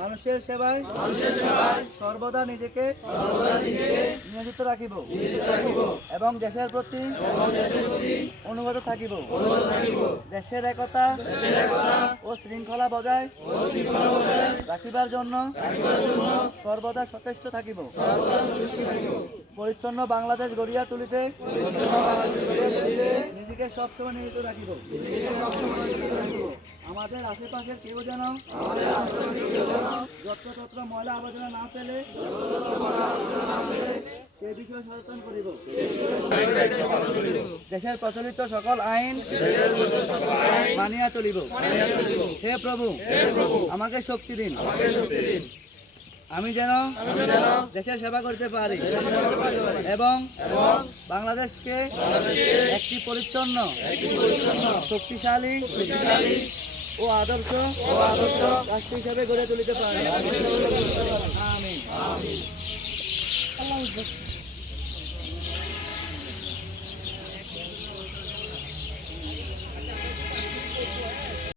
মানুষের সেবায় সর্বদা নিজেকে নিয়োজিত রাখিব। এবং দেশের প্রতি অনুগত থাকিব। দেশের একতা ও শৃঙ্খলা বজায় রাখিবার জন্য সর্বদা সচেষ্ট থাকিব। পরিচ্ছন্ন বাংলাদেশ গড়িয়া তুলিতে নিজেকে সবসময় নিয়োজিত রাখিব। আমাদের আশেপাশের কেউ যেন যত্রতত্র ময়লা আবর্জনা না ফেলে, সে বিষয়ে সচেতন করিব। দেশের প্রচলিত সকল আইন মানিয়া চলিব। হে প্রভু, আমাকে শক্তি দিন। আমি যেন দেশের সেবা করতে পারি এবং বাংলাদেশকে একটি পরিচ্ছন্ন, শক্তিশালী ও আদর্শ ও আদর্শ রাষ্ট্র হিসাবে গড়ে তুলিতে পারে। আমি আমিন।